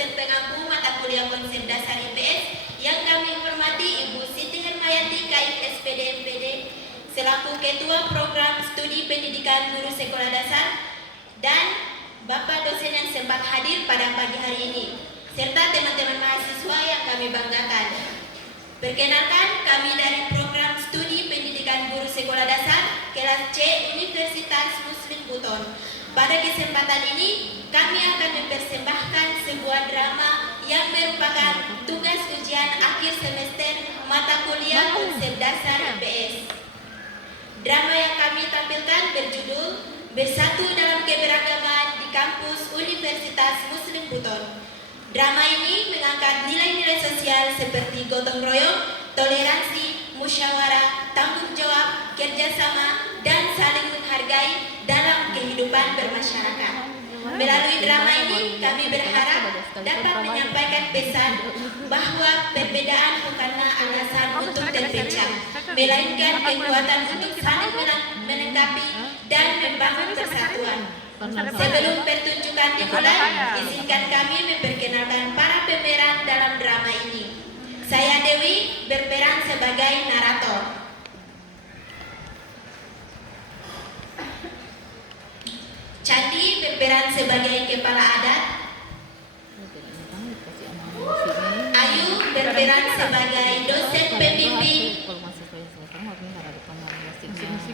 dosen pengampu mata kuliah konsep dasar IPS yang kami hormati Ibu Siti Hermayati KIP SPD MPD selaku Ketua Program Studi Pendidikan Guru Sekolah Dasar dan Bapak dosen yang sempat hadir pada pagi hari ini serta teman-teman mahasiswa yang kami banggakan. Perkenalkan, kami dari Program Studi Pendidikan Guru Sekolah Dasar kelas C Universitas Muslim Buton. Pada kesempatan ini, kami akan mempersembahkan sebuah drama yang merupakan tugas ujian akhir semester mata kuliah konsep dasar IPS. Drama yang kami tampilkan berjudul Bersatu dalam Keberagaman di Kampus Universitas Muslim Buton. Drama ini mengangkat nilai-nilai sosial seperti gotong royong, toleransi, musyawarah, tanggung jawab, kerjasama, dan saling menghargai dalam kehidupan bermasyarakat. Melalui drama ini, kami berharap dapat menyampaikan pesan bahwa perbedaan bukanlah alasan untuk terpecah, melainkan kekuatan untuk saling melengkapi dan membangun persatuan. Sebelum pertunjukan dimulai, izinkan kami memperkenalkan para pemeran dalam drama ini. Saya Dewi berperan sebagai narator. Candi berperan sebagai kepala adat. Ayu berperan sebagai dosen pembimbing.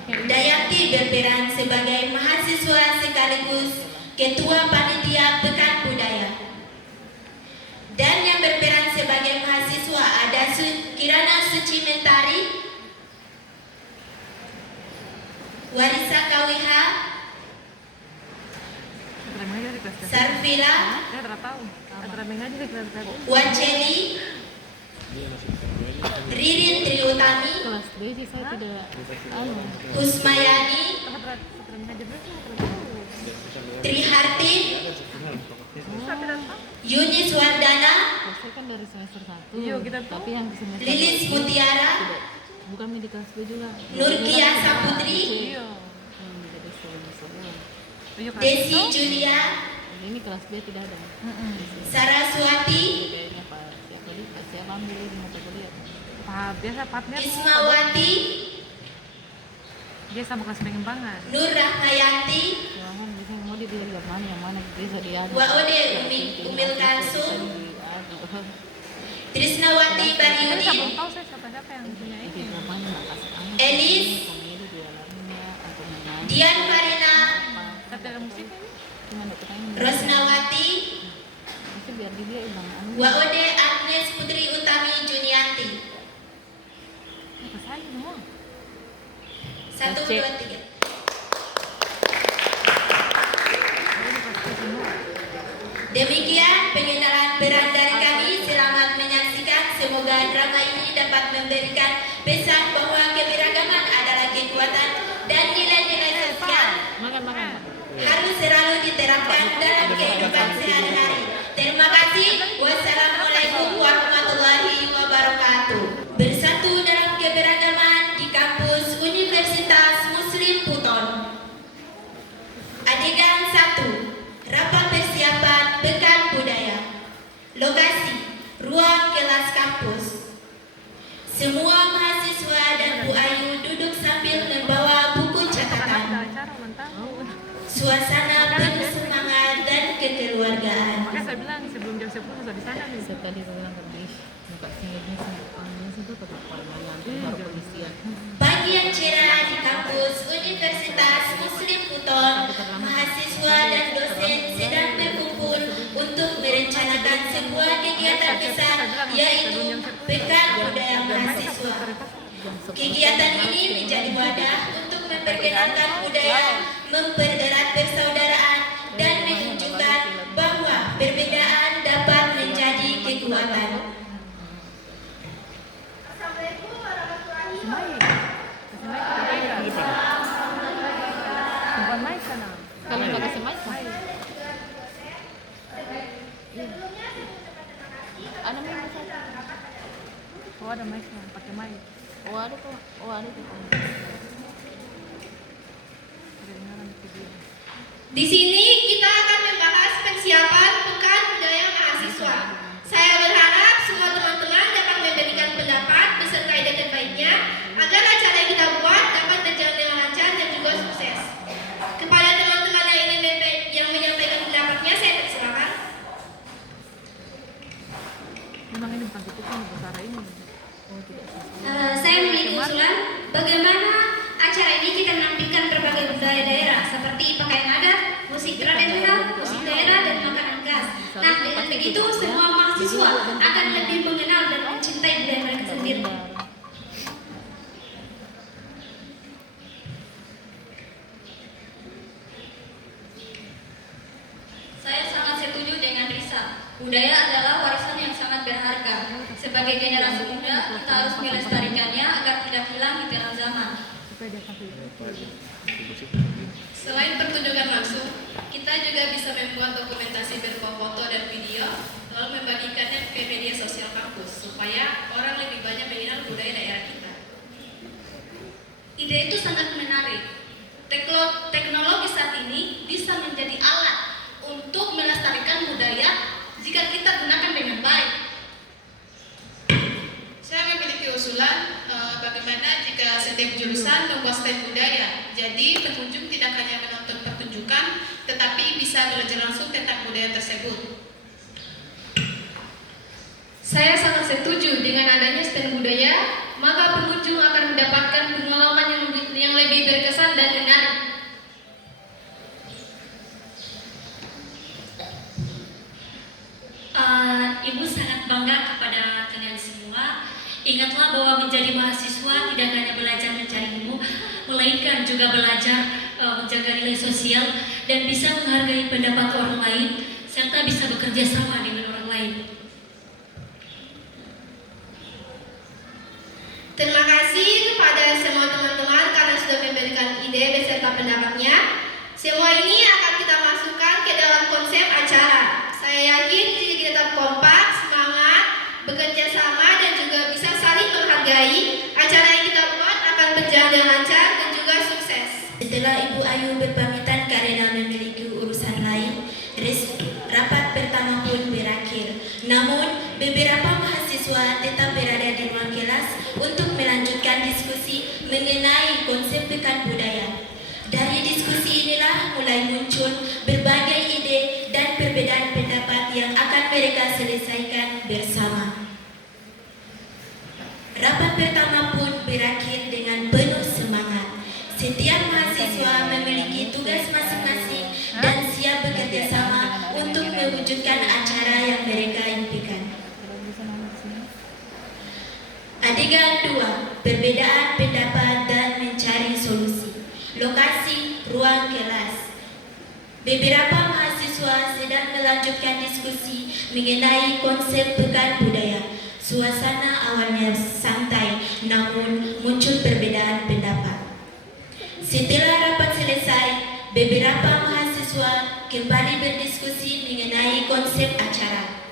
Dayanti berperan sebagai mahasiswa sekaligus ketua panitia Pekan Budaya. Dan yang berperan sebagai mahasiswa ada Kirana Suci Mentari, Warisa Kawiha, Sarfila, Wanceli, Ririn Triutami, Husmayani, Trihartin, Yunis Wardana, Lilis Mutiara, Nurkia Saputri, Desi Julia, ini kelas B tidak ada. Saraswati, Ismawati, dia sama kelas pengembangan. Nur Rahmayanti, Waode Umil Kalsum, Trisnawati Baryudin, Tahu saya siapa yang punya ini. Elis, Dian Marina, Satria musik ini. Rosnawati, Waode Agnes Putri Utami Junianti. Apa saya semua? 1, 2, 3. Demikian pengenalan peran dari kami. Selamat menyaksikan. Semoga drama ini dapat memberikan pesan bahwa keberagaman adalah kekuatan dan nilai-nilai sosial harus selalu diterapkan dalam kehidupan sehari-hari. Terima kasih. Wassalamualaikum warahmatullahi wabarakatuh. Bersatu dalam keberagaman di kampus Universitas Muslim Buton. Adegan 1. Rapat persiapan Pekan Budaya. Lokasi ruang kelas kampus. Semua mahasiswa dan Bu Ayu duduk sambil membawa buku catatan. Suasana penuh semangat dan kekeluargaan. Makanya saya bilang sebelum jam 10 sudah di sana nih. Sekali bilang lebih muka singgahnya itu tetap baru polisian. Pagi yang cerah di kampus Universitas Muslim Buton, mahasiswa dan dosen sedang berkumpul untuk merencanakan sebuah kegiatan besar, yaitu Pekan Budaya Mahasiswa. Kegiatan ini menjadi wadah untuk memperkenalkan budaya, mempererat persaudaraan, dan menunjukkan bahwa perbedaan dapat menjadi kekuatan. Assalamualaikum warahmatullahi Semai. wabarakatuh. Bukan main sana. Kalau nggak kasih mic, Sebelumnya saya mengucapkan terima kasih ada mic satu. Oh ada mic pakai mic. Oh ada tuh, Kedengaran video. Di sini kita akan membahas persiapan Pekan Budaya Mahasiswa. agar acara yang kita buat dapat berjalan dengan lancar dan juga sukses. Kepada teman-teman yang ingin yang menyampaikan pendapatnya, saya persilakan. Memang ini bukan titik ini, besar ini. Oh, tidak. Saya memiliki usulan bagaimana acara ini kita menampilkan berbagai budaya daerah seperti pakaian adat, musik tradisional, musik daerah, dan makanan khas. Nah, dengan begitu semua mahasiswa akan lebih mengenal dan mencintai budaya mereka sendiri. Saya sangat setuju dengan Risa. Budaya adalah warisan yang sangat berharga. Sebagai generasi muda, kita harus melestarikannya agar tidak hilang di tengah zaman. Supaya dia sampai Selain pertunjukan langsung, kita juga bisa membuat dokumentasi berupa foto dan video, lalu membagikannya ke media sosial kampus, supaya orang lebih banyak mengenal budaya daerah kita. Ide itu sangat menarik. Teknologi saat ini bisa menjadi alat untuk melestarikan budaya jika kita gunakan dengan baik. Saya memiliki usulan bagaimana jika setiap jurusan membuat stand budaya. Jadi pengunjung tidak hanya menonton pertunjukan, tetapi bisa belajar langsung tentang budaya tersebut. Saya sangat setuju dengan adanya stand budaya, maka pengunjung akan mendapatkan pengalaman yang lebih berkesan dan menarik. Ibu sangat bangga kepada kalian semua. Ingatlah bahwa menjadi mahasiswa tidak hanya belajar mencari ilmu, melainkan juga belajar menjaga nilai sosial dan bisa menghargai pendapat orang lain serta bisa bekerja sama dengan orang lain. Terima kasih kepada semua teman-teman karena sudah memberikan ide beserta pendapatnya. Semua ini akan kita masukkan ke dalam konsep acara. Saya yakin jika kita tetap kompak, semangat, bekerja sama, dan juga bisa saling menghargai, acara yang kita buat akan berjalan dengan lancar dan juga sukses. Setelah Ibu Ayu berpamitan karena memiliki urusan lain, rapat pertama pun berakhir. Namun, beberapa mahasiswa tetap berada di ruang kelas untuk melanjutkan diskusi mengenai konsep pekan budaya. Dari diskusi inilah mulai muncul berbagai ide dan perbedaan pendapat yang akan mereka selesaikan bersama. Rapat pertama pun berakhir dengan penuh semangat. Setiap mahasiswa memiliki tugas masing-masing dan siap bekerja sama untuk mewujudkan acara yang mereka impikan. Adegan 2, perbedaan pendapat dan mencari solusi. Lokasi, ruang kelas. Beberapa mahasiswa sedang melanjutkan diskusi mengenai konsep pekan budaya. Suasana awalnya santai, namun muncul perbedaan pendapat. Setelah rapat selesai, beberapa mahasiswa kembali berdiskusi mengenai konsep acara.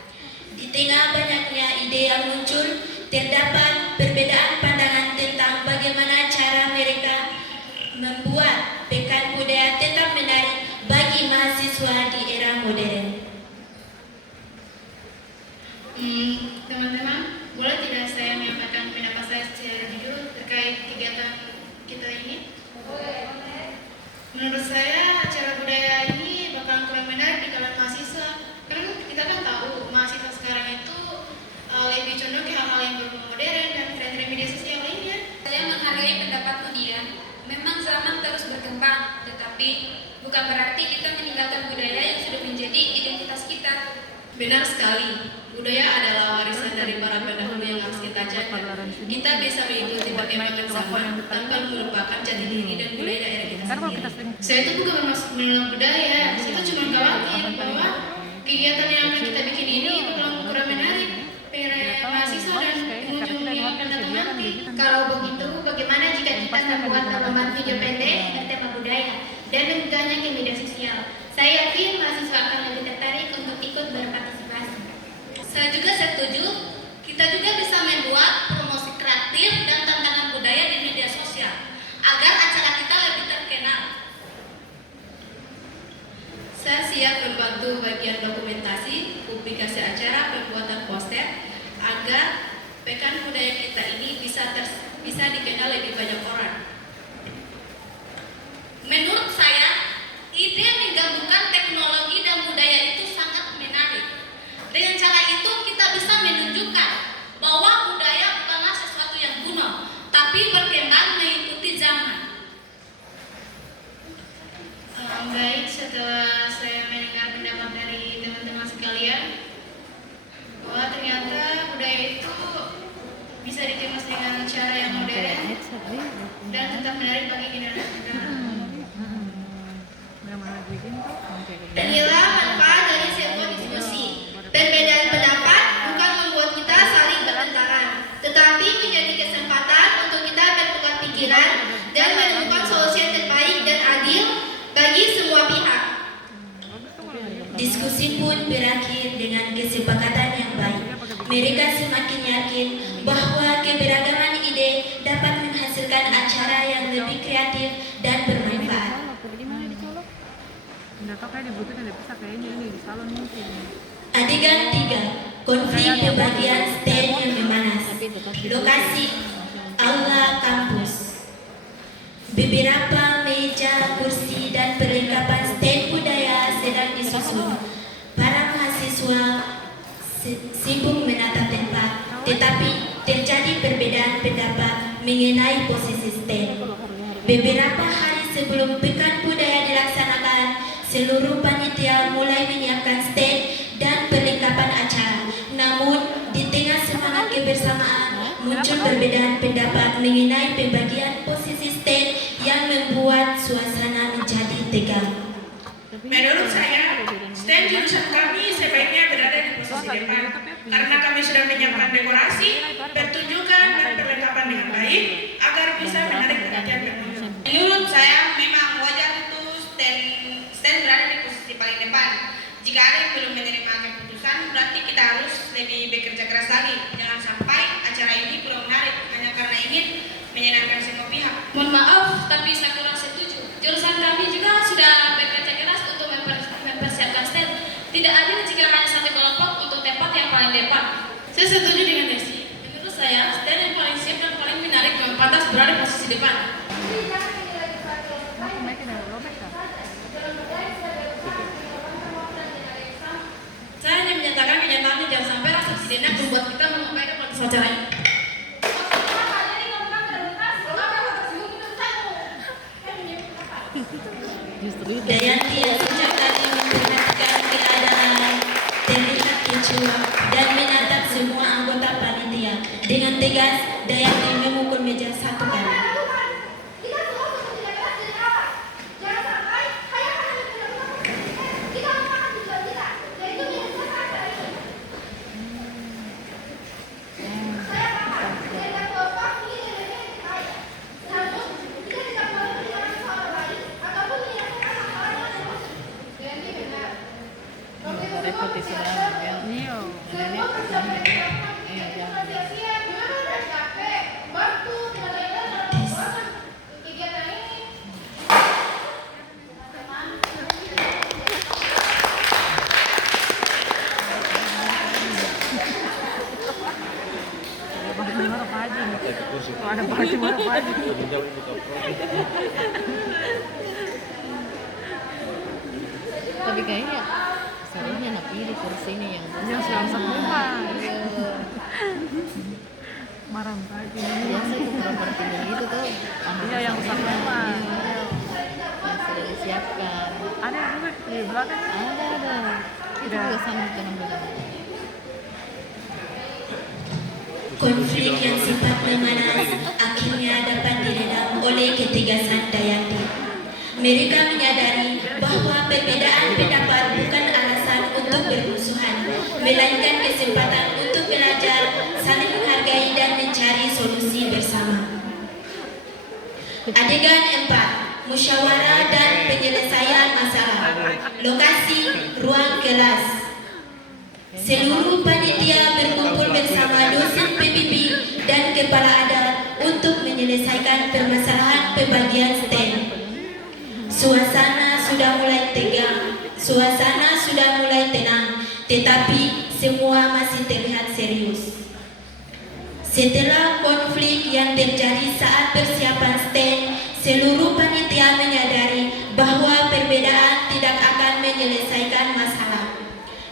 Di tengah banyaknya ide yang muncul, terdapat perbedaan pandangan tentang bagaimana cara mereka membuat pekan budaya tetap menarik bagi mahasiswa di era modern. Teman-teman, boleh tidak saya menyampaikan pendapat saya secara jujur terkait kegiatan kita ini? Menurut saya acara budaya ini bakal kurang menarik di kalangan mahasiswa, karena kita kan tahu mahasiswa sekarang itu lebih condong ke hal-hal yang berbau modern dan tren-tren media sosial lainnya. Saya menghargai pendapatmu dia. Memang zaman terus berkembang, tetapi bukan berarti kita meninggalkan budaya yang sudah menjadi identitas kita. Benar sekali, budaya adalah warisan dari para pendahulu yang harus kita jaga. Kita bisa mengikuti perkembangan zaman tanpa melupakan jati diri dan budaya daerah kita Karena kalau kita sendiri. sering Saya itu bukan bermaksud menolak budaya, saya cuma khawatir bahwa kegiatan yang akan kita bikin ini bakal kurang menarik mahasiswa dan pengunjung yang akan datang nanti. Kalau begitu, bagaimana jika kita membuat rekaman video pendek bertema budaya dan menggugahnya ke media sosial? Saya yakin mahasiswa akan lebih tertarik untuk ikut berpartisipasi. Saya juga setuju, kita juga bisa membuat promosi kreatif dan tantangan budaya di media sosial agar acara kita lebih terkenal. Saya siap membantu bagian dokumentasi, publikasi acara, pembuatan poster agar pekan budaya kita ini bisa bisa dikenal lebih banyak orang. Menurut saya, ide menggabungkan teknologi dan budaya itu sangat menarik. Dengan cara itu kita bisa menunjukkan bahwa budaya bukanlah sesuatu yang kuno, tapi berkembang mengikuti zaman. Baik, setelah saya mendengar pendapat dari teman-teman sekalian, bahwa ternyata budaya itu bisa dikemas dengan cara yang modern dan tetap menarik bagi generasi muda. Inilah manfaat dari sebuah diskusi. Perbedaan pendapat bukan membuat kita saling bertentangan, tetapi menjadi kesempatan untuk kita bertukar pikiran dan menemukan solusi yang terbaik dan adil bagi semua pihak. Diskusi pun berakhir dengan kesepakatan yang baik. Mereka semakin yakin bahwa keberagaman ide dapat menghasilkan acara yang lebih kreatif dan bermanfaat. Nggak tahu kayak dibutuhin ada bisa kayaknya ini di salon mungkin. Adegan 3. Konflik pembagian stand yang memanas. Lokasi aula kampus. Beberapa meja, kursi, dan perlengkapan stand budaya sedang disusun. Para mahasiswa sibuk menata tempat, tetapi terjadi perbedaan pendapat mengenai posisi stand. Beberapa hari sebelum Pekan Budaya dilaksanakan, seluruh panitia mulai menyiapkan stand dan perlengkapan acara. Namun, di tengah semangat kebersamaan, muncul perbedaan pendapat mengenai pembagian posisi stand yang membuat suasana menjadi tegang. Menurut saya, stand jurusan kami sebaiknya berada di posisi depan karena kami sudah menyiapkan dekorasi, pertunjukan, dan perlengkapan dengan baik agar bisa menarik perhatian pengunjung. Menurut saya memang wajar itu stand berada di posisi paling depan. Jika ada yang belum menerima keputusan, berarti kita harus lebih bekerja keras lagi. Jangan sampai acara ini kurang menarik hanya karena ingin menyenangkan semua pihak. Mohon maaf, tapi saya kurang setuju. Jurusan kami juga sudah bekerja keras untuk mempersiapkan stand. Tidak adil jika hanya satu kelompok untuk tempat yang paling depan. Saya setuju dengan Desi. Menurut saya, stand yang paling siap dan paling menarik memang pantas berada di posisi depan. Saya hanya menyatakan kenyataannya, jangan sampai rasa sejenak membuat kita mengabaikan kualitas acara ini. Dayanti yang sejak tadi memperhatikan keadaan terlihat kecewa dan menatap semua anggota panitia. Dengan tegas, Dayanti memukul meja satu kali. Ada baju mana baju. Tapi kayaknya seharusnya napi di kursi ini yang siang semua. Marah baju. biasa itu properti itu tuh Iya yang rusak memang. yang sudah disiapkan. Ada yang juga di belakang. Ada. Itu juga sama dengan begini. Konflik yang sempat memanas akhirnya dapat diredam oleh ketegasan Dayanti. Mereka menyadari bahwa perbedaan pendapat bukan alasan untuk bermusuhan, melainkan kesempatan untuk belajar, saling menghargai dan mencari solusi bersama. Adegan 4. Musyawarah dan penyelesaian masalah. Lokasi ruang kelas. Seluruh panitia berkumpul bersama dosen PBB dan kepala adat untuk menyelesaikan permasalahan pembagian stand. Suasana sudah mulai tegang, suasana sudah mulai tenang, tetapi semua masih terlihat serius. Setelah konflik yang terjadi saat persiapan stand, seluruh panitia menyadari bahwa perbedaan tidak akan menyelesaikan masalah.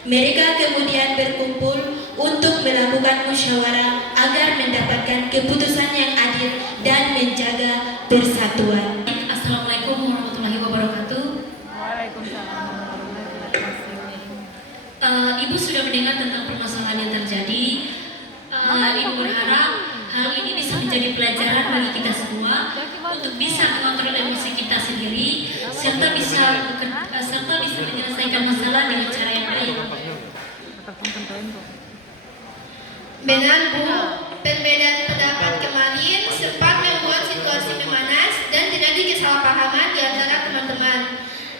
Mereka kemudian berkumpul untuk melakukan musyawarah agar mendapatkan keputusan yang adil dan menjaga persatuan. Assalamualaikum warahmatullahi wabarakatuh. Waalaikumsalam warahmatullahi wabarakatuh. Ibu sudah mendengar tentang permasalahan yang terjadi. Ibu berharap hal ini bisa menjadi pelajaran bagi kita semua untuk bisa mengontrol emosi kita sendiri serta bisa menyelesaikan masalah dengan cara yang baik. Benar Bu, perbedaan pendapat kemarin sempat membuat situasi memanas dan terjadi kesalahpahaman di antara teman-teman.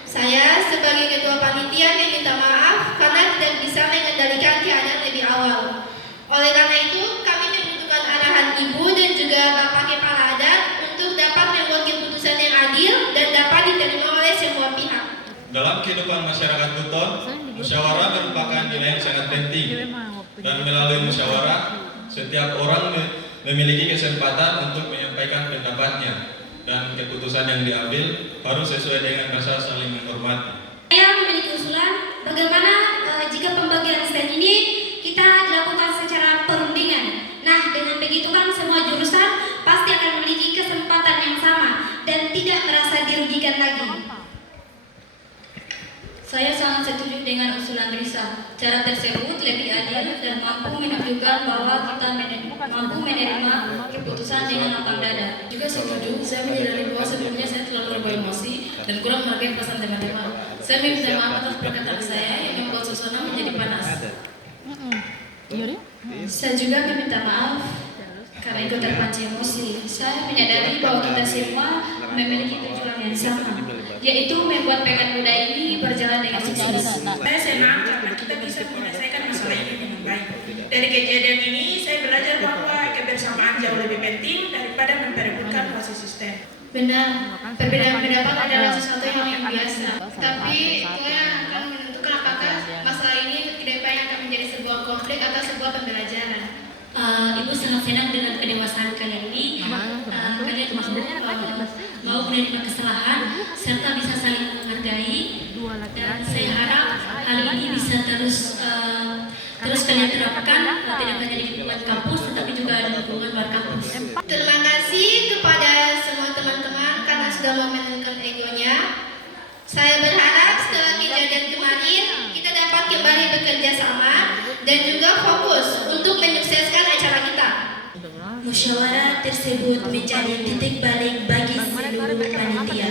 Saya sebagai ketua panitia meminta maaf karena tidak bisa mengendalikan keadaan lebih awal. Oleh karena itu, kami membutuhkan arahan Ibu dan juga Bapak Kepala Adat untuk dapat membuat keputusan yang adil dan dapat diterima oleh semua pihak. Dalam kehidupan masyarakat Buton, musyawarah merupakan nilai yang sangat penting. Dan melalui musyawarah, setiap orang memiliki kesempatan untuk menyampaikan pendapatnya. Dan keputusan yang diambil harus sesuai dengan rasa saling menghormati. Saya memiliki usulan bagaimana jika pembagian stand ini kita dilakukan secara perundingan. Nah, dengan begitu kan semua jurusan pasti akan memiliki kesempatan yang sama dan tidak merasa dirugikan lagi. Saya sangat setuju dengan usulan Risa. Cara tersebut lebih adil dan mampu menunjukkan bahwa kita mampu menerima keputusan dengan lapang dada. Juga setuju, saya menyadari bahwa sebelumnya saya terlalu beremosi dan kurang menghargai pesan teman-teman. Saya meminta maaf atas perkataan saya yang membuat suasana menjadi panas. Saya juga meminta maaf karena ikut terpancing emosi. Saya menyadari bahwa kita semua memiliki tujuan yang sama, yaitu membuat pekan muda ini berjalan dengan sukses. Saya senang karena kita bisa menyelesaikan masalah ini dengan baik. Dari kejadian ini, saya belajar bahwa kebersamaan jauh lebih penting daripada memperebutkan proses sistem. Benar, perbedaan pendapat adalah sesuatu yang biasa. Tapi itu yang akan menentukan apakah masalah ini ke depannya akan menjadi sebuah konflik atau sebuah pembelajaran. Ibu sangat senang dengan kedewasaan kalian ini. Kalian mau menerima kesalahan serta bisa saling menghargai. Dan saya harap hal ini bisa terus kalian terapkan, tidak hanya di lingkungan kampus, tetapi juga di lingkungan luar kampus. Terima kasih kepada semua teman-teman karena sudah mau menurunkan egonya. Saya berharap setelah kejadian kemarin kita dapat kembali bekerja sama dan juga fokus untuk menyukseskan acara kita. Musyawarah tersebut menjadi titik balik bagi seluruh panitia.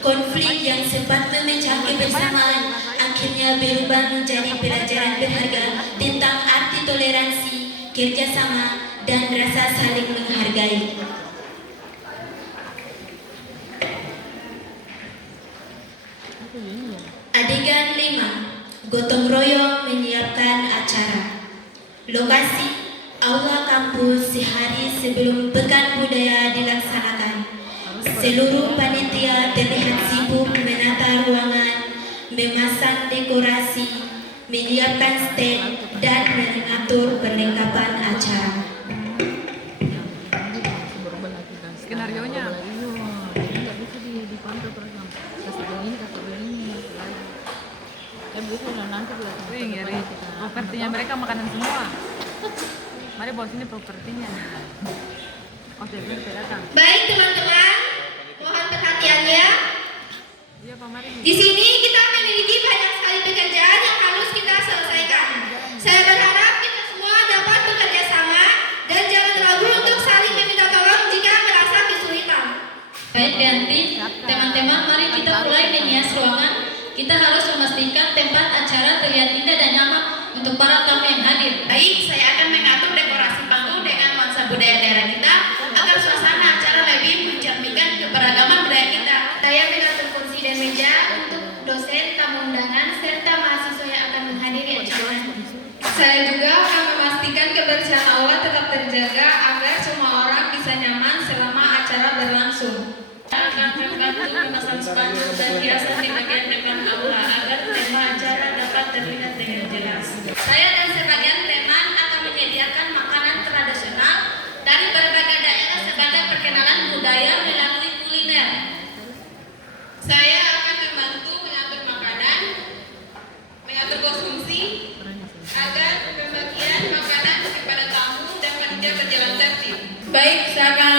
Konflik yang sempat memecah kebersamaan akhirnya berubah menjadi pelajaran berharga tentang arti toleransi, kerjasama, dan rasa saling menghargai. Adegan 5. Gotong royong menyiapkan acara. Lokasi Aula kampus sehari sebelum Pekan Budaya dilaksanakan. Seluruh panitia terlihat sibuk menata ruangan, memasang dekorasi, menyiapkan stand, dan mengatur perlengkapan acara. Skenario-nya. Nggak bisa dipantau terus. Kasih begini, kasih begini. Bisa nanti Wih, ngeri. Propertinya mereka makanan semua. Mari bawa sini propertinya. Oh, saya datang. Baik teman-teman, mohon perhatiannya. Iya, Pak Mari. Di sini kita memiliki banyak sekali pekerjaan yang harus kita selesaikan. Saya berharap kita semua dapat bekerja sama dan jangan ragu untuk saling meminta tolong jika merasa kesulitan. Baik, Bianti, teman-teman, mari kita mulai menghias ruangan. Kita harus memastikan tempat acara terlihat indah dan nyaman untuk para tamu yang hadir. Baik, saya akan mengatur dekorasi panggung dengan nuansa budaya daerah kita agar suasana acara lebih mencerminkan keberagaman budaya kita. Saya mengatur kursi dan meja untuk dosen, tamu undangan, serta mahasiswa yang akan menghadiri acara. Saya juga akan memastikan kebersihan aula tetap terjaga agar semua orang bisa nyaman selama acara berlangsung. Akan menggantung memasang spanduk dan hiasan di bagian depan aula agar tema acara dapat terlihat dengan jelas. Saya dan sebagian teman akan menyediakan makanan tradisional mengatur konsumsi agar pembagian makanan kepada tamu dan panitia berjalan tertib. Baik, saya akan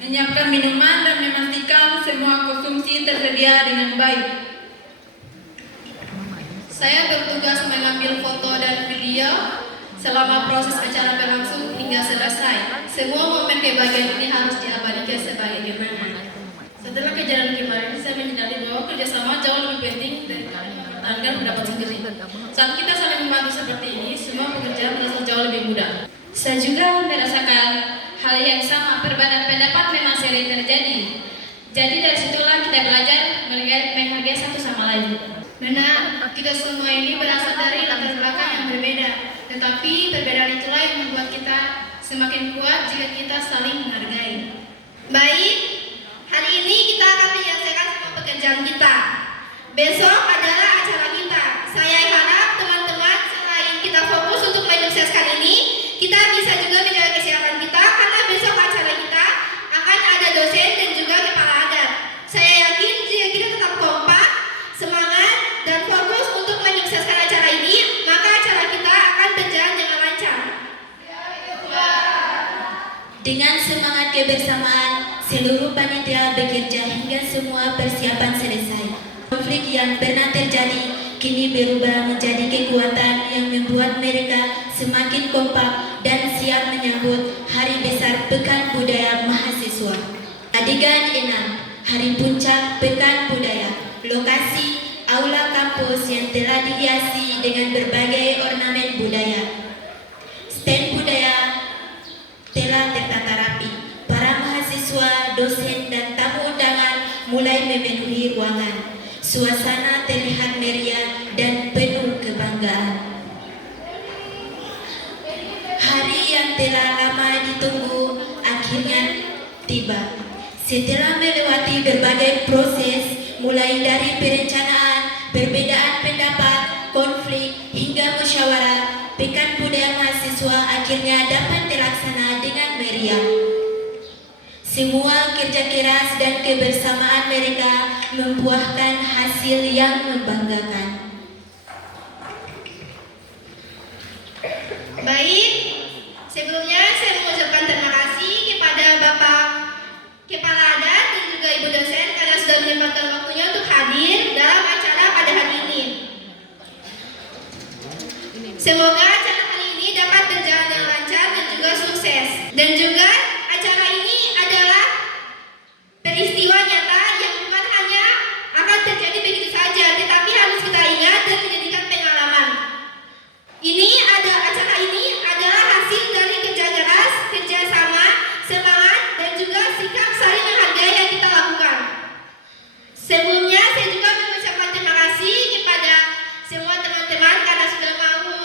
menyiapkan minuman dan memastikan semua konsumsi tersedia dengan baik. Saya bertugas mengambil foto dan video selama proses acara berlangsung hingga selesai. Semua momen kebahagiaan ini harus diabadikan sebagai kenangan. Setelah kejadian kemarin, saya menyadari bahwa kerjasama jauh lebih penting daripada mempertahankan pendapat sendiri. Saat kita saling membantu seperti ini, semua pekerjaan merasa jauh lebih mudah. Saya juga merasakan hal yang sama, perbedaan pendapat memang sering terjadi. Jadi dari situlah kita belajar menghargai satu sama lain. Benar, kita semua ini berasal dari latar belakang yang berbeda. Tetapi perbedaan itulah yang membuat kita semakin kuat jika kita saling menghargai. Baik, hari ini kita akan menyelesaikan semua pekerjaan kita. Besok adalah acara kita. Saya harap teman-teman selain kita fokus untuk menyukseskan ini, kita bisa juga menjaga kesehatan kita karena besok acara kita akan ada dosen dan juga kepala adat. Saya yakin jika kita tetap kompak, semangat, dan fokus untuk menyukseskan acara ini, maka acara kita akan berjalan dengan lancar. Dengan semangat kebersamaan, seluruh panitia bekerja hingga semua persiapan selesai. Konflik yang pernah terjadi kini berubah menjadi kekuatan yang membuat mereka semakin kompak dan siap menyambut Hari Besar Pekan Budaya Mahasiswa. Adegan 6, Hari Puncak Pekan Budaya. Lokasi Aula kampus yang telah dihiasi dengan berbagai ornamen budaya. Stand budaya telah tertata rapi. Para mahasiswa, dosen, dan tamu undangan mulai memenuhi ruangan. Suasana terlihat meriah dan penuh kebanggaan. Hari yang telah lama ditunggu akhirnya tiba. Setelah melewati berbagai proses, mulai dari perencanaan, perbedaan pendapat, konflik, hingga musyawarah, Pekan Budaya Mahasiswa akhirnya dapat terlaksana dengan meriah. Semua kerja keras dan kebersamaan mereka membuahkan hasil yang membanggakan. Baik, sebelumnya saya mengucapkan terima kasih kepada Bapak Kepala Adat dan juga Ibu dosen karena sudah menyempatkan waktunya untuk hadir dalam acara pada hari ini. Semoga acara hari ini dapat berjalan dengan lancar dan juga sukses. Dan juga acara ini adalah peristiwa nyata yang bukan hanya akan terjadi begitu saja, tetapi harus kita ingat dan menjadikan pengalaman. Acara ini adalah hasil dari kerja keras, kerjasama, semangat, dan juga sikap saling menghargai yang kita lakukan. Sebelumnya saya juga mengucapkan terima kasih kepada semua teman-teman karena sudah mau,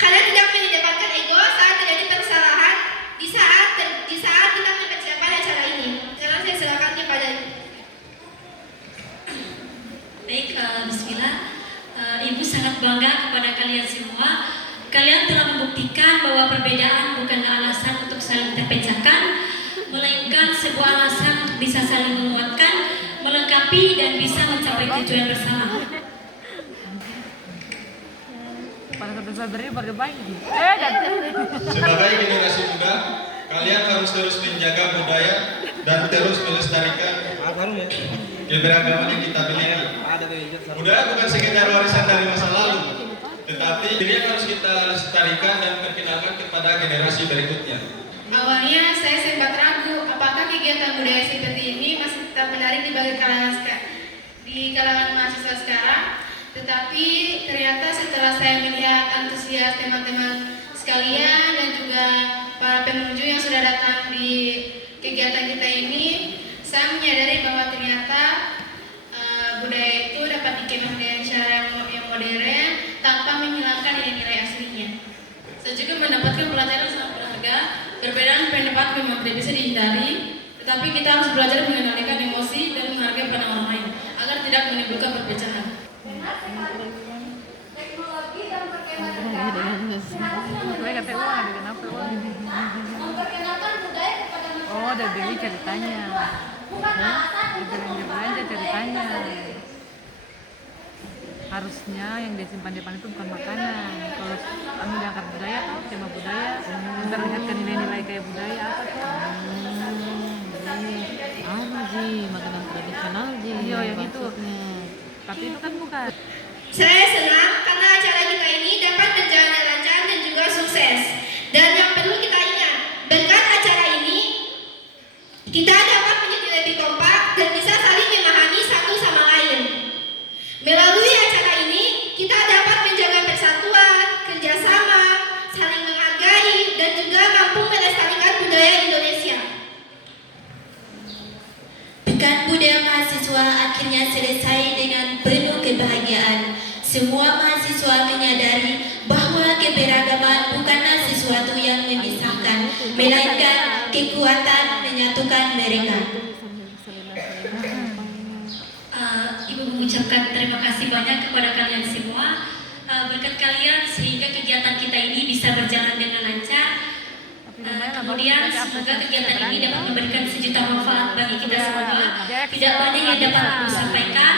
karena tidak mengedepankan ego saat terjadi kesalahan di saat kita mempersiapkan acara ini. Sekarang saya silakan kepada Baik, bismillah. Ibu sangat bangga kepada kalian semua. Kalian telah membuktikan bahwa perbedaan bukanlah alasan untuk saling terpecahkan, melainkan sebuah alasan untuk bisa saling menguatkan, melengkapi, dan bisa mencapai tujuan bersama. Pada satu saat berdiri berdebat. Sebagai generasi muda, kalian harus terus menjaga budaya dan terus melestarikan keberagaman yang kita miliki. Budaya bukan sekedar warisan dari masa lalu, tetapi ini harus kita lestarikan dan perkenalkan kepada generasi berikutnya. Awalnya saya sempat ragu apakah kegiatan budaya seperti ini masih tetap menarik di kalangan mahasiswa sekarang. Tetapi ternyata setelah saya melihat antusias teman-teman sekalian dan juga para pengunjung yang sudah datang di kegiatan kita ini, saya menyadari bahwa ternyata budaya itu dapat dikemas dengan cara yang modern tanpa menghilangkan nilai-nilai aslinya. Saya juga mendapatkan pelajaran sangat berharga. Perbedaan pendapat memang tidak bisa dihindari, tetapi kita harus belajar mengendalikan emosi dan menghargai pandangan orang lain agar tidak menimbulkan perpecahan. Teknologi dan perkembangan sekarang memperkenalkan budaya kepada masyarakat. Oh, udah beli ceritanya. Bukan alasan untuk Belanja ceritanya. harusnya yang disimpan di depan itu bukan makanan. Kalau kamu diangkat budaya tuh tema budaya, terlihatkan nilai-nilai kayak budaya apa tuh? Apa sih makanan tradisional sih? Iya yang itu. Tapi itu kan bukan. Saya senang karena acara kita ini dapat berjalan dengan lancar dan juga sukses. Dan yang perlu kita ingat, berkat acara ini kita dapat menjadi lebih kompak dan bisa saling memahami satu sama lain. Melalui acara ini, kita dapat menjaga persatuan, kerjasama, saling menghargai, dan juga mampu melestarikan budaya Indonesia. Pekan Budaya Mahasiswa akhirnya selesai dengan penuh kebahagiaan. Semua mahasiswa menyadari bahwa keberagaman bukanlah sesuatu yang memisahkan, melainkan kekuatan menyatukan mereka. Ibu mengucapkan terima kasih banyak kepada kalian semua. Berkat kalian sehingga kegiatan kita ini bisa berjalan dengan lancar. Kemudian semoga kegiatan ini dapat memberikan sejuta manfaat bagi kita semua. Tidak banyak yang dapat aku sampaikan.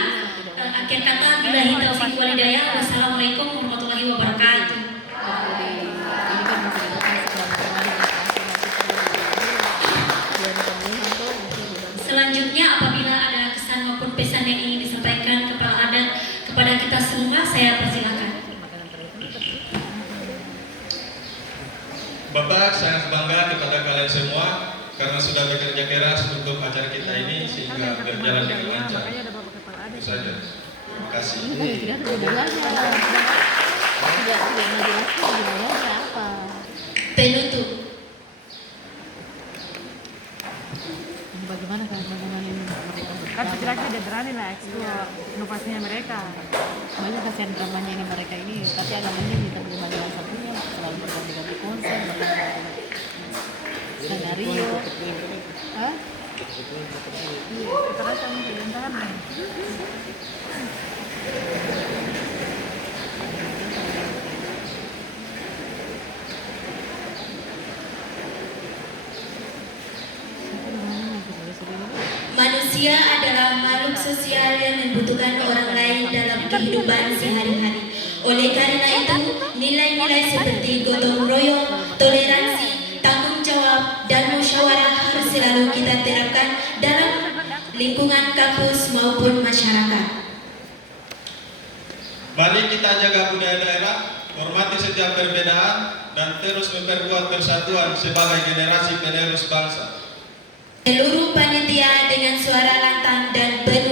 Akhir kata, billahi taufiq wal hidayah. Wassalamualaikum warahmatullahi wabarakatuh. Selanjutnya, apabila ada kesan maupun pesan yang ingin disampaikan kepala adat kepada kita semua, saya persilakan. Bapak sangat bangga kepada kalian semua karena sudah bekerja keras untuk acara kita ini sehingga berjalan dengan lancar. Itu saja. Terima kasih. Tidak menjelaskan apa. Penutup. Bagaimana ini? Kan laki-laki udah berani lah eksplor inovasinya mereka. Banyak kasihan dramanya ini mereka ini, tapi agamanya minta berbagai satunya selalu berganti-ganti konsep, skenario. Hah? Kita rasa pemerintahan. Manusia adalah makhluk sosial yang membutuhkan orang lain dalam kehidupan sehari-hari. Oleh karena itu, nilai-nilai seperti gotong royong, toleransi, tanggung jawab, dan musyawarah harus selalu kita terapkan dalam lingkungan kampus maupun masyarakat. Mari kita jaga budaya daerah, hormati setiap perbedaan, dan terus memperkuat persatuan sebagai generasi penerus bangsa. Seluruh panitia dengan suara lantang dan penuh